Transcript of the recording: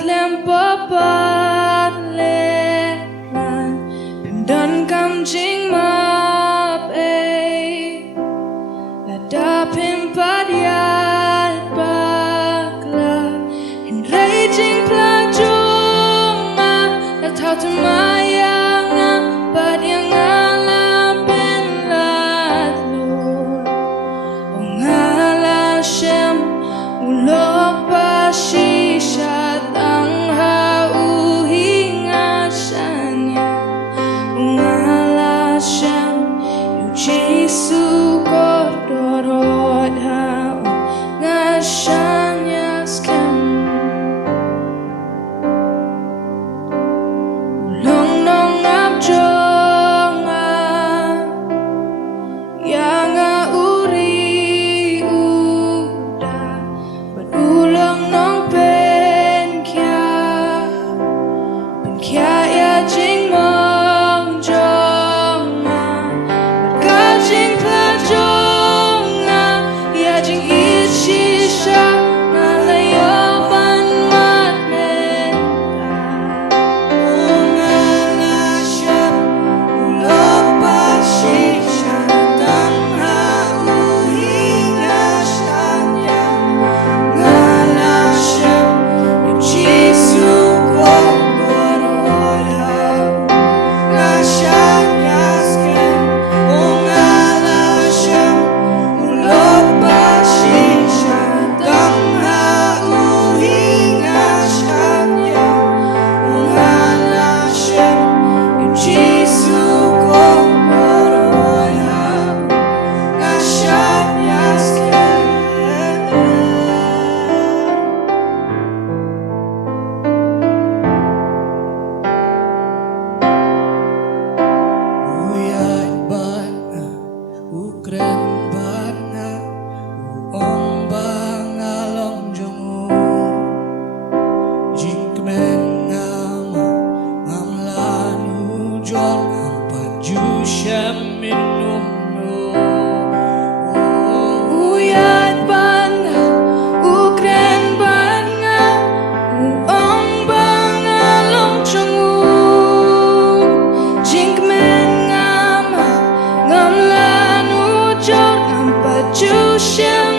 klem papat leran dan kam jing map ada pimpat yat bakla in raging plajunga la tau temayanga bad yang alam ben latlur ongala shem ulok pashishat ang hauhinga shanya ongala shem yu Jesu kodorot hao ngashanya skem ulong nong abjonga yanga uri uda badulong nong pen kya ya jing mong jonga badka jing plajonga ya jing ishisha nalayo ban matmenta ongala shem ulok pashisha tang hauhinga shanya ngala shem yu Jesu kodorot hao ngashanya skem ongala shem ulok pashisha tang hauhinga shanya ongala shem yu Jesu kodorot hao ngashanya skem uyay bana ukren bana uong bangalong jongu jingkmen ngama ngamlanu jol ampaju shem minumno uyay bana ukren bana uong bangalong jongu jingkmen ngama ngamlanu jol ampaju shem